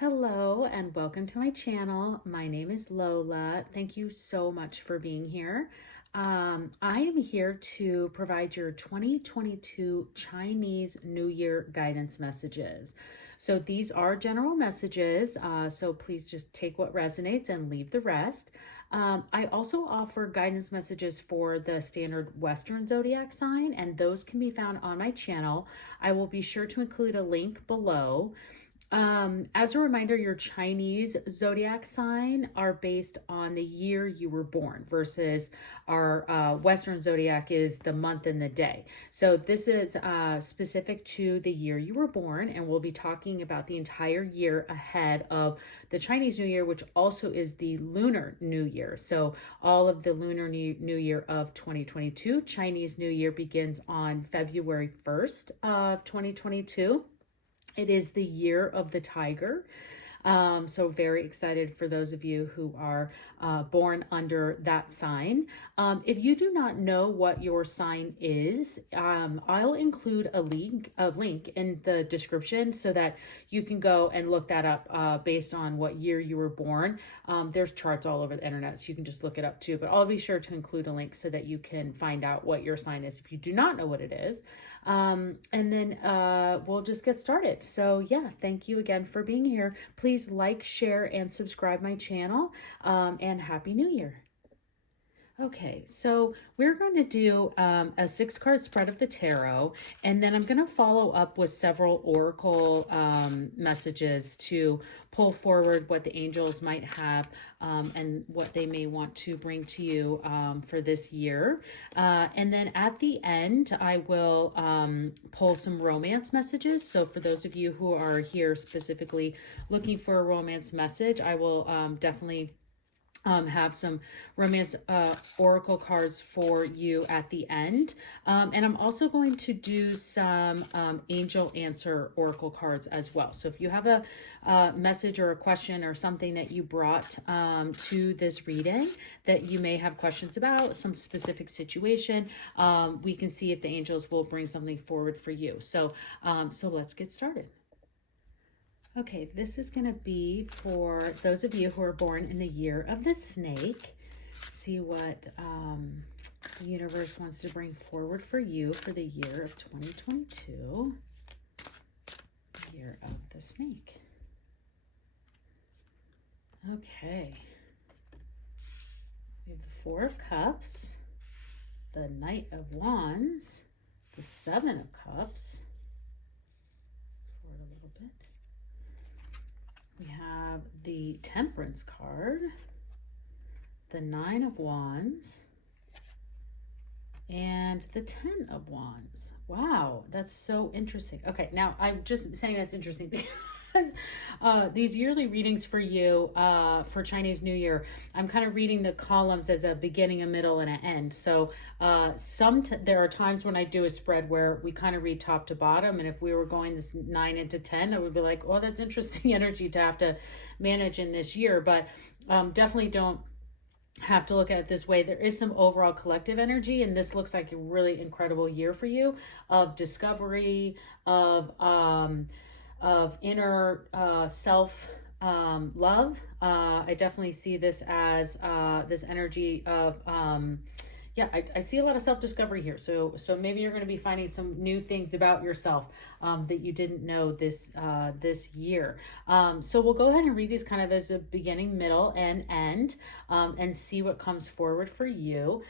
Hello and welcome to my channel. My name is Lola. Thank you so much for being here. I am here to provide your 2022 Chinese New Year guidance messages. So these are general messages, so please just take what resonates and leave the rest. I also offer guidance messages for the standard Western zodiac sign, and those can be found on my channel. I will be sure to include a link below. As a reminder, your Chinese zodiac sign are based on the year you were born versus our Western zodiac is the month and the day. So this is specific to the year you were born, and we'll be talking about the entire year ahead of the Chinese New Year, which also is the Lunar New Year. So all of the Lunar New Year of 2022, Chinese New Year begins on February 1st of 2022. It is the year of the tiger. So very excited for those of you who are born under that sign. If you do not know what your sign is, I'll include a link in the description so that you can go and look that up based on what year you were born. There's charts all over the internet, so you can just look it up too, but I'll be sure to include a link so that you can find out what your sign is if you do not know what it is. And then we'll just get started. So yeah, thank you again for being here. Please like, share, and subscribe my channel, and Happy New Year. Okay, so we're going to do a 6-card spread of the tarot, and then I'm going to follow up with several oracle messages to pull forward what the angels might have and what they may want to bring to you for this year. And then at the end, I will pull some romance messages. So for those of you who are here specifically looking for a romance message, I will definitely have some romance oracle cards for you at the end. And I'm also going to do some angel answer oracle cards as well. So if you have a message or a question or something that you brought to this reading that you may have questions about, some specific situation, we can see if the angels will bring something forward for you. So let's get started. Okay, this is going to be for those of you who are born in the year of the snake. See what the universe wants to bring forward for you for the year of 2022. Year of the snake. Okay. We have the 4 of Cups, the Knight of Wands, the 7 of Cups. Forward a little bit. We have the Temperance card, the 9 of Wands, and the 10 of Wands. Wow, that's so interesting. Okay, now I'm just saying that's interesting because these yearly readings for you for Chinese New Year, I'm kind of reading the columns as a beginning, a middle, and an end. So there are times when I do a spread where we kind of read top to bottom, and if we were going this 9 into 10, I would be like, oh, that's interesting energy to have to manage in this year. But definitely don't have to look at it this way. There is some overall collective energy, and this looks like a really incredible year for you of discovery, of inner self love. I definitely see this as this energy of yeah, I see a lot of self-discovery here. So maybe you're going to be finding some new things about yourself that you didn't know this year. So we'll go ahead and read these kind of as a beginning, middle, and end, and see what comes forward for you.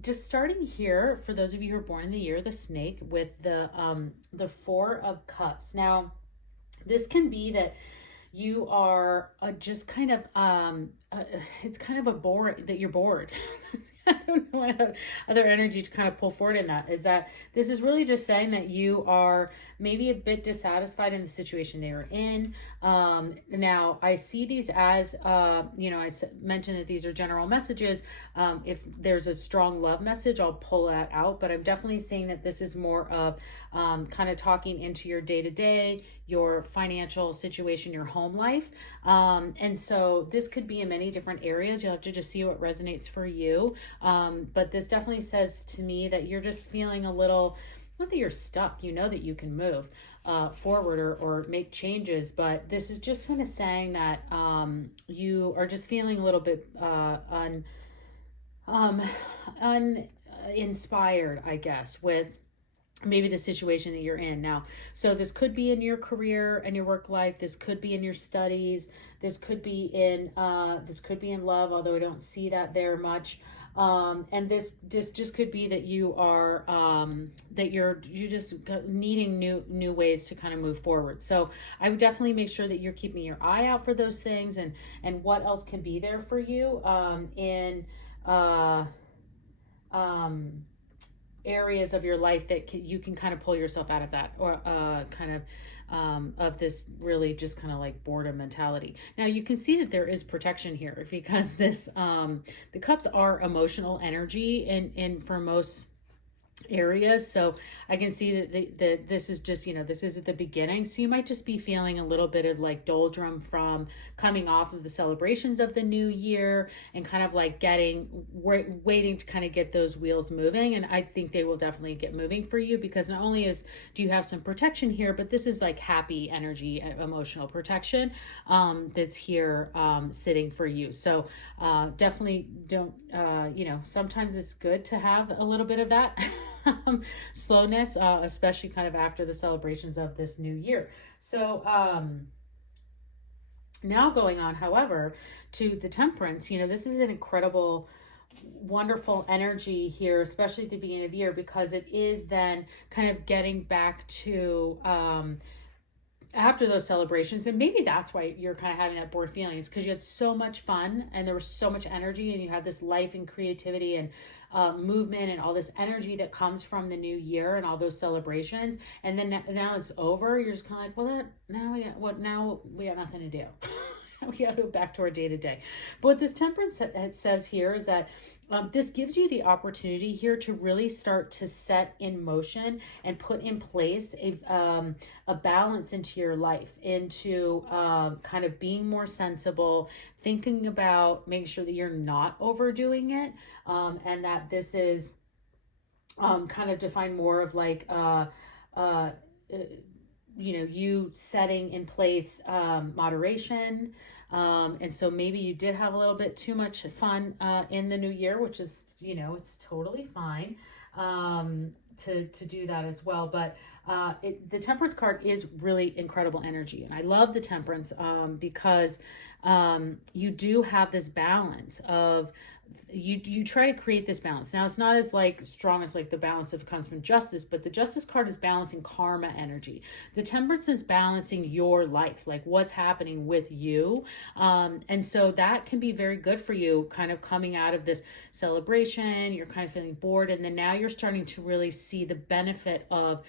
Just starting here, for those of you who are born in the year of the snake, with the 4 of Cups. Now, this can be that you are just kind of it's kind of a bored that you're bored. I don't know what other energy to kind of pull forward in that is that this is really just saying that you are maybe a bit dissatisfied in the situation they are in. Now I see these as you know, I mentioned that these are general messages. If there's a strong love message, I'll pull that out, but I'm definitely saying that this is more of kind of talking into your day-to-day, your financial situation, your home life. And so this could be in many different areas. You'll have to just see what resonates for you. But this definitely says to me that you're just feeling a little, not that you're stuck, you know that you can move, forward or make changes. But this is just kind of saying that you are just feeling a little bit um, uninspired, I guess, with maybe the situation that you're in now. So this could be in your career and your work life. This could be in your studies. This could be in love, although I don't see that there much. And this just could be that you are that you're just needing new ways to kind of move forward. So I would definitely make sure that you're keeping your eye out for those things and what else can be there for you in areas of your life that you can kind of pull yourself out of that, or of this really just kind of like boredom mentality. Now you can see that there is protection here, because this the cups are emotional energy in for most areas. So I can see that this is just, this is at the beginning. So you might just be feeling a little bit of like doldrum from coming off of the celebrations of the new year and kind of like waiting to kind of get those wheels moving. And I think they will definitely get moving for you, because not only do you have some protection here, but this is like happy energy, emotional protection that's here sitting for you. So definitely don't, sometimes it's good to have a little bit of that slowness, especially kind of after the celebrations of this new year. So now going on, however, to the Temperance, this is an incredible, wonderful energy here, especially at the beginning of the year, because it is then kind of getting back to after those celebrations. And maybe that's why you're kind of having that bored feeling, is because you had so much fun and there was so much energy, and you had this life and creativity and movement and all this energy that comes from the new year and all those celebrations. And then now it's over. You're just kind of like, well, now we got nothing to do. We got to go back to our day to day. But what this Temperance says here is that this gives you the opportunity here to really start to set in motion and put in place a balance into your life, into kind of being more sensible, thinking about making sure that you're not overdoing it, and that this is kind of defined more of like you setting in place moderation. And so maybe you did have a little bit too much fun in the new year, which is, it's totally fine to do that as well. But the Temperance card is really incredible energy. And I love the Temperance because you do have this balance of, you try to create this balance. Now it's not as like strong as like the balance that comes from Justice, but the Justice card is balancing karma energy. The Temperance is balancing your life, like what's happening with you. And so that can be very good for you, kind of coming out of this celebration, you're kind of feeling bored. And then now you're starting to really see the benefit of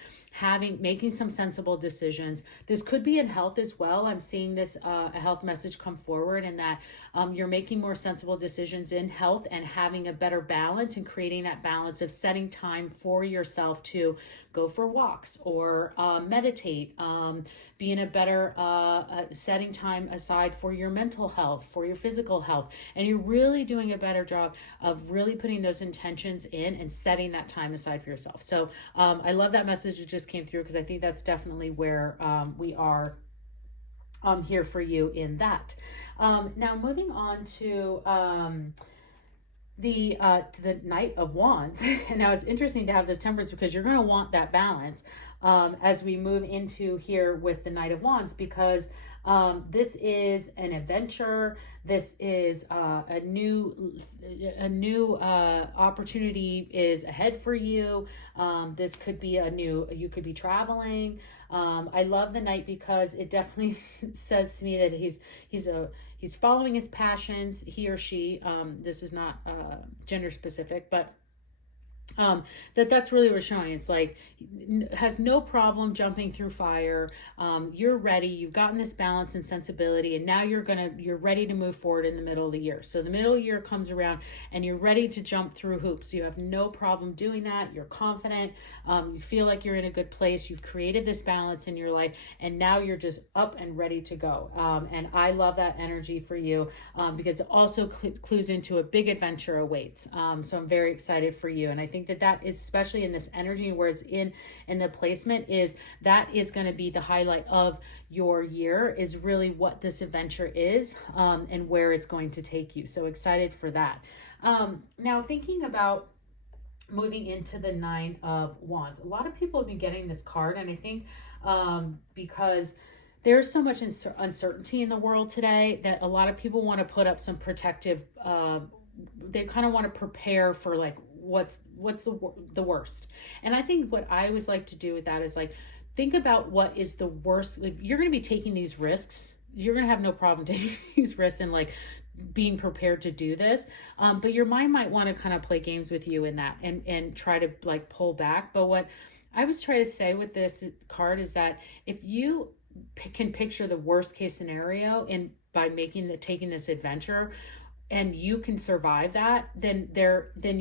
making some sensible decisions. This could be in health as well. I'm seeing this a health message come forward, and that you're making more sensible decisions in health and having a better balance, and creating that balance of setting time for yourself to go for walks or meditate, be in a better setting time aside for your mental health, for your physical health. And you're really doing a better job of really putting those intentions in and setting that time aside for yourself. So I love that message that just came through, because I think that's definitely where we are here for you in that. Now moving on to the Knight of Wands. And now it's interesting to have this Temperance, because you're going to want that balance as we move into here with the Knight of Wands, because this is an adventure. This is a new opportunity is ahead for you. This could be you could be traveling. I love the Knight because it definitely says to me that he's following his passions, he or she. This is not gender specific, but that's really what we're showing. It's like, has no problem jumping through fire. You're ready. You've gotten this balance and sensibility, and now you're ready to move forward in the middle of the year. So the middle of the year comes around and you're ready to jump through hoops. You have no problem doing that. You're confident. You feel like you're in a good place. You've created this balance in your life, and now you're just up and ready to go. And I love that energy for you because it also clues into a big adventure awaits. So I'm very excited for you. And I think think that that is, especially in this energy where it's in the placement, is that is going to be the highlight of your year, is really what this adventure is, and where it's going to take you. So excited for that. Now thinking about moving into the Nine of Wands, a lot of people have been getting this card, and I think because there's so much uncertainty in the world today that a lot of people want to put up some protective, they kind of want to prepare for like what's the worst. And I think what I always like to do with that is like, think about what is the worst. Like, you're going to be taking these risks. You're going to have no problem taking these risks and like being prepared to do this. But your mind might want to kind of play games with you in that and try to like pull back. But what I was trying to say with this card is that if you can picture the worst case scenario and by taking this adventure, and you can survive that, then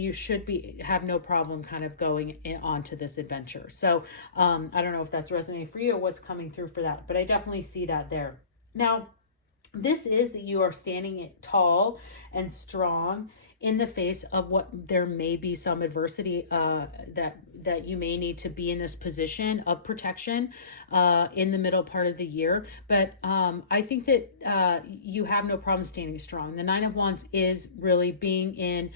you should have no problem kind of going onto this adventure. So I don't know if that's resonating for you or what's coming through for that, but I definitely see that there. Now, this is that you are standing tall and strong in the face of what there may be some adversity, that you may need to be in this position of protection in the middle part of the year. But I think that you have no problem standing strong. The Nine of Wands is really being in,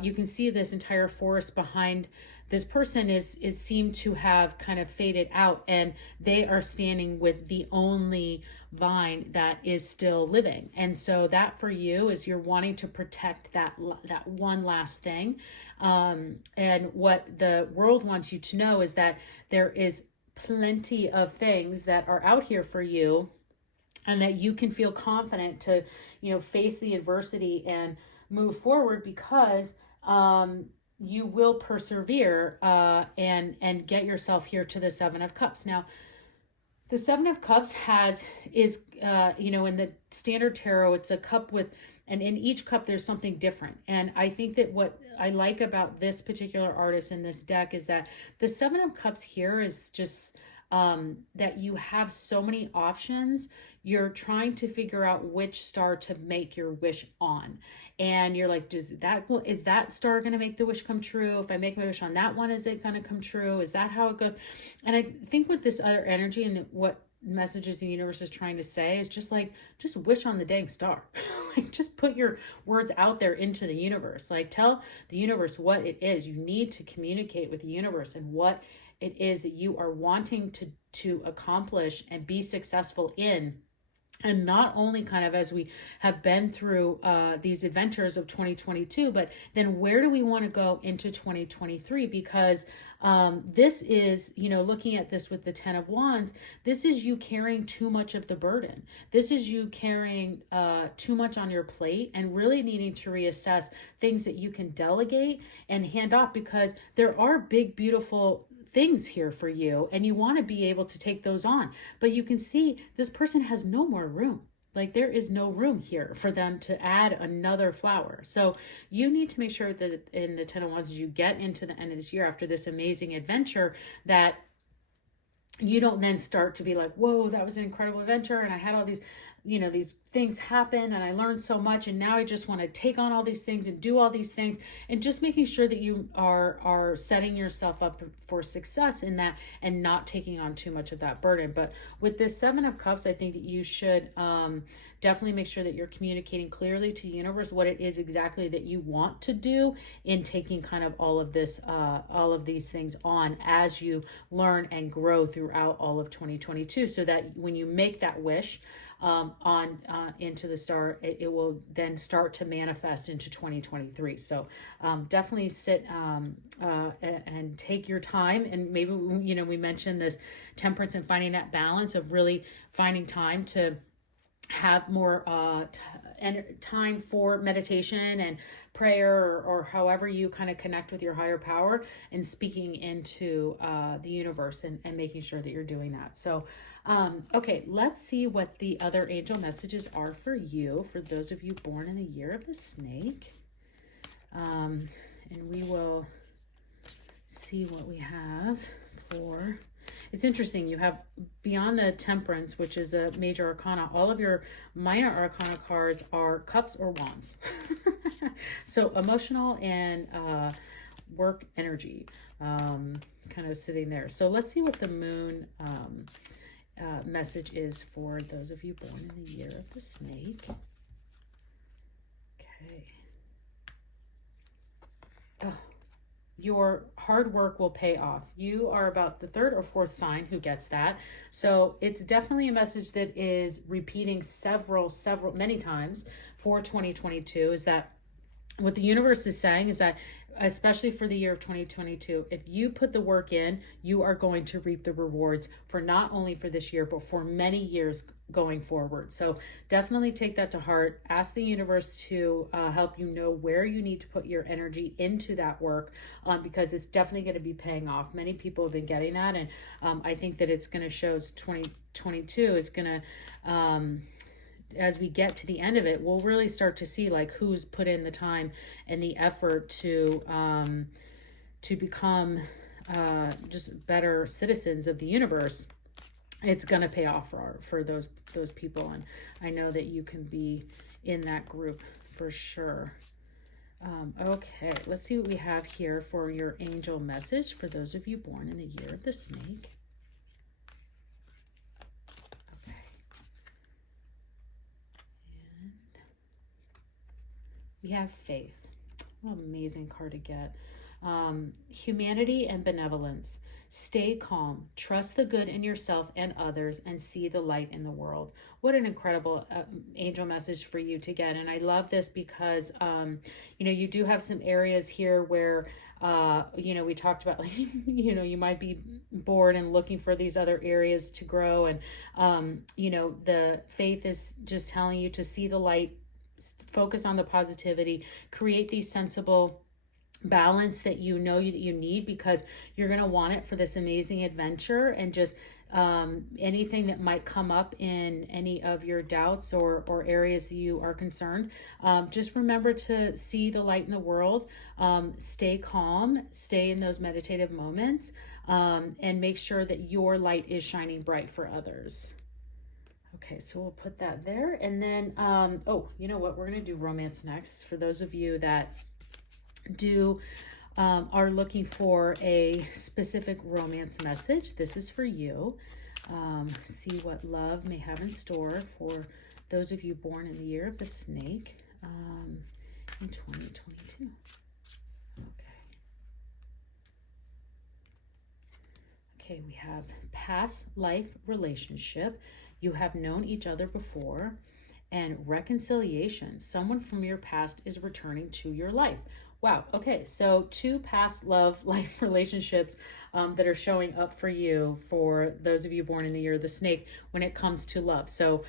you can see this entire forest behind this person is seemed to have kind of faded out, and they are standing with the only vine that is still living. And so that for you is you're wanting to protect that one last thing. And what the world wants you to know is that there is plenty of things that are out here for you, and that you can feel confident to, face the adversity and move forward, because you will persevere and get yourself here to the Seven of Cups. Now, the Seven of Cups is in the standard tarot, it's a cup and in each cup there's something different. And I think that what I like about this particular artist in this deck is that the Seven of Cups here is just that you have so many options. You're trying to figure out which star to make your wish on. And you're like, is that star going to make the wish come true? If I make my wish on that one, is it going to come true? Is that how it goes? And I think with this other energy and what messages the universe is trying to say is just wish on the dang star. Like, just put your words out there into the universe. Like, tell the universe what it is. You need to communicate with the universe and what it is that you are wanting to accomplish and be successful in. And not only kind of as we have been through these adventures of 2022, but then where do we want to go into 2023? Because this is, looking at this with the Ten of Wands, this is you carrying too much of the burden. This is you carrying too much on your plate and really needing to reassess things that you can delegate and hand off, because there are big, beautiful things here for you, and you want to be able to take those on. But you can see this person has no more room. Like, there is no room here for them to add another flower. So you need to make sure that in the Ten of Wands, as you get into the end of this year after this amazing adventure, that you don't then start to be like, whoa, that was an incredible adventure, and I had all these these things happen, and I learned so much, and now I just want to take on all these things and do all these things. And just making sure that you are setting yourself up for success in that and not taking on too much of that burden. But with this Seven of Cups, I think that you should definitely make sure that you're communicating clearly to the universe what it is exactly that you want to do in taking kind of all of these things on as you learn and grow throughout all of 2022, so that when you make that wish into the star, it will then start to manifest into 2023. So definitely sit and take your time. And maybe, we mentioned this temperance and finding that balance of really finding time to have more time for meditation and prayer, or however you kind of connect with your higher power, and speaking into the universe and making sure that you're doing that. So okay, let's see what the other angel messages are for you, for those of you born in the year of the snake. And we will see what we have for... It's interesting, you have beyond the Temperance, which is a major arcana, all of your minor arcana cards are cups or wands. So emotional and work energy, kind of sitting there. So let's see what the moon message is for those of you born in the year of the snake. Okay. Oh, your hard work will pay off. You are about the third or fourth sign who gets that. So it's definitely a message that is repeating many times for 2022, is that what the universe is saying is that, especially for the year of 2022, if you put the work in, you are going to reap the rewards for not only for this year, but for many years going forward. So definitely take that to heart. Ask the universe to help you know where you need to put your energy into that work, because it's definitely going to be paying off. Many people have been getting that, and I think that it's going to show 2022 is going to, as we get to the end of it, we'll really start to see like who's put in the time and the effort to become just better citizens of the universe. It's going to pay off for those people, and I know that you can be in that group for sure. Okay, let's see what we have here for your angel message for those of you born in the year of the snake. We have faith. What an amazing card to get. Humanity and benevolence. Stay calm. Trust the good in yourself and others, and see the light in the world. What an incredible angel message for you to get. And I love this because, you do have some areas here where, we talked about, like, you might be bored and looking for these other areas to grow. And, the faith is just telling you to see the light, focus on the positivity, create these sensible balance that you need, because you're going to want it for this amazing adventure. And just anything that might come up in any of your doubts or areas you are concerned, just remember to see the light in the world, stay calm, stay in those meditative moments, and make sure that your light is shining bright for others. Okay, so we'll put that there. And then, you know what? We're going to do romance next. For those of you that are looking for a specific romance message, this is for you. See what love may have in store for those of you born in the year of the snake in 2022. Okay, we have past life relationship. You have known each other before. And reconciliation. Someone from your past is returning to your life. Wow. Okay. So 2 past life relationships that are showing up for you, for those of you born in the year of the snake, when it comes to love. So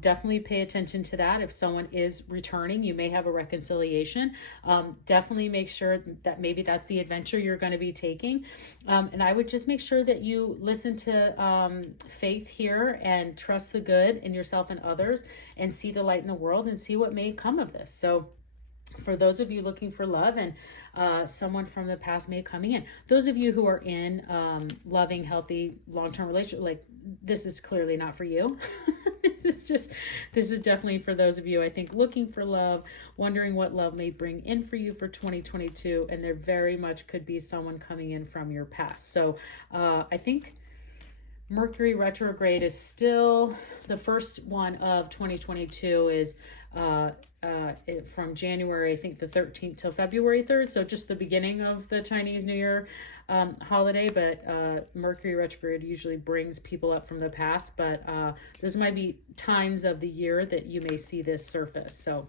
definitely pay attention to that. If someone is returning, you may have a reconciliation. Definitely make sure that maybe that's the adventure you're going to be taking. And I would just make sure that you listen to faith here and trust the good in yourself and others, and see the light in the world, and see what may come of this. So for those of you looking for love, and someone from the past may coming in. Those of you who are in loving, healthy, long-term relationship, like, this is clearly not for you. This is definitely for those of you, I think, looking for love, wondering what love may bring in for you for 2022, and there very much could be someone coming in from your past. So I think Mercury retrograde is still the first one of 2022, is from January, I think, the 13th till February 3rd. So just the beginning of the Chinese New Year holiday. But Mercury retrograde usually brings people up from the past. But those might be times of the year that you may see this surface. So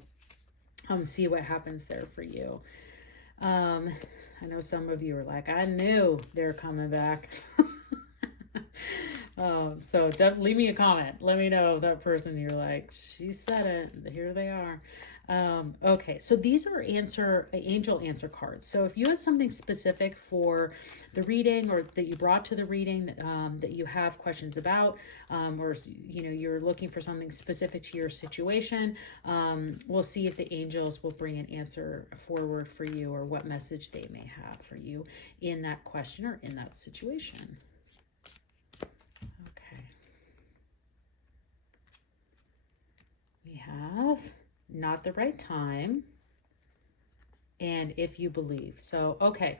see what happens there for you. I know some of you are like, I knew they're coming back. So leave me a comment. Let me know that person you're like, she said it. Here they are. Okay, so these are angel answer cards. So if you had something specific for the reading, or that you brought to the reading, that you have questions about, or you're looking for something specific to your situation, we'll see if the angels will bring an answer forward for you, or what message they may have for you in that question or in that situation. We have not the right time, and if you believe. So, okay,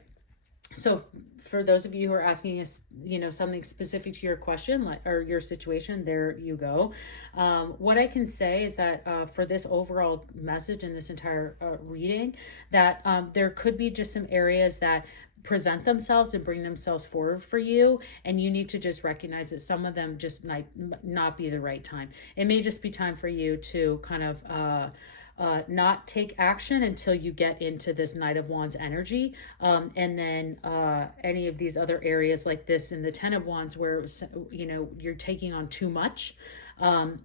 So for those of you who are asking us, something specific to your question, like, or your situation, there you go. What I can say is that for this overall message and this entire reading, that there could be just some areas that present themselves and bring themselves forward for you, and you need to just recognize that some of them just might not be the right time. It may just be time for you to kind of not take action until you get into this Knight of Wands energy. And then any of these other areas like this in the Ten of Wands where, you're taking on too much,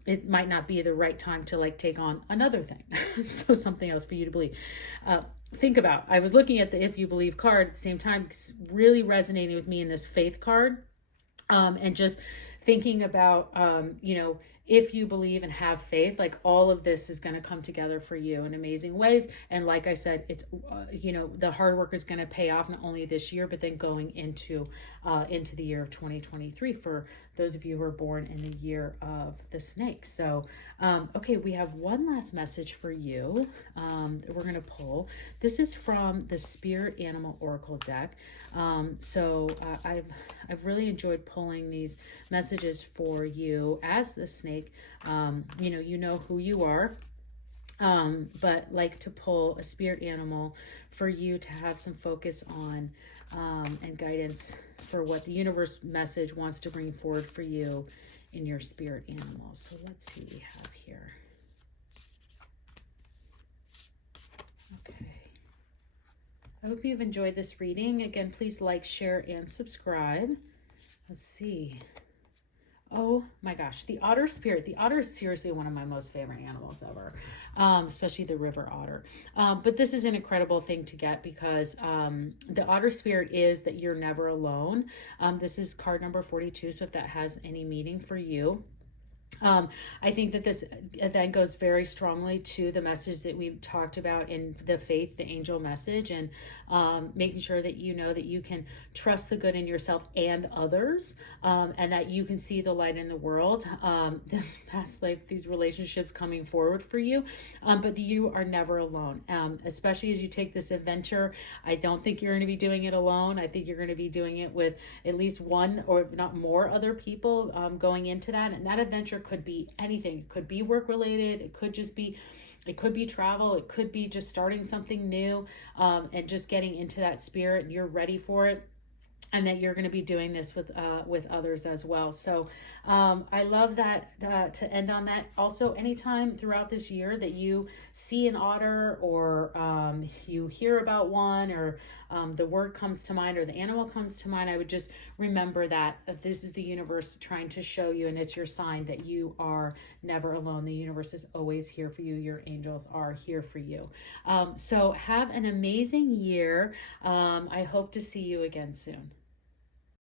it might not be the right time to like take on another thing. So something else for you to believe. Think about, I was looking at the If You Believe card at the same time, really resonating with me in this faith card. And just thinking about, if you believe and have faith, like all of this is going to come together for you in amazing ways. And like I said, it's, the hard work is going to pay off not only this year, but then going into the year of 2023 for those of you who are born in the year of the snake. So, okay, we have one last message for you that we're going to pull. This is from the Spirit Animal Oracle deck. I've really enjoyed pulling these messages for you as the snake. You know who you are. But like to pull a spirit animal for you to have some focus on and guidance for what the universe message wants to bring forward for you in your spirit animal. So let's see what we have here. Okay. I hope you've enjoyed this reading. Again, please like, share, and subscribe. Let's see. Oh my gosh, the otter spirit. The otter is seriously one of my most favorite animals ever, especially the river otter. But this is an incredible thing to get because the otter spirit is that you're never alone. This is card number 42, so if that has any meaning for you. I think that this then goes very strongly to the message that we talked about in the faith, the angel message, and making sure that you know that you can trust the good in yourself and others, and that you can see the light in the world. This past life, these relationships coming forward for you, but you are never alone. Especially as you take this adventure, I don't think you're going to be doing it alone. I think you're going to be doing it with at least one or not more other people going into that, and that adventure could be anything. It could be work related. It could be travel. It could be just starting something new, and just getting into that spirit, and you're ready for it. And that you're going to be doing this with others as well. So I love that to end on that. Also, anytime throughout this year that you see an otter or you hear about one or the word comes to mind or the animal comes to mind, I would just remember that this is the universe trying to show you, and it's your sign that you are never alone. The universe is always here for you. Your angels are here for you. So have an amazing year. I hope to see you again soon.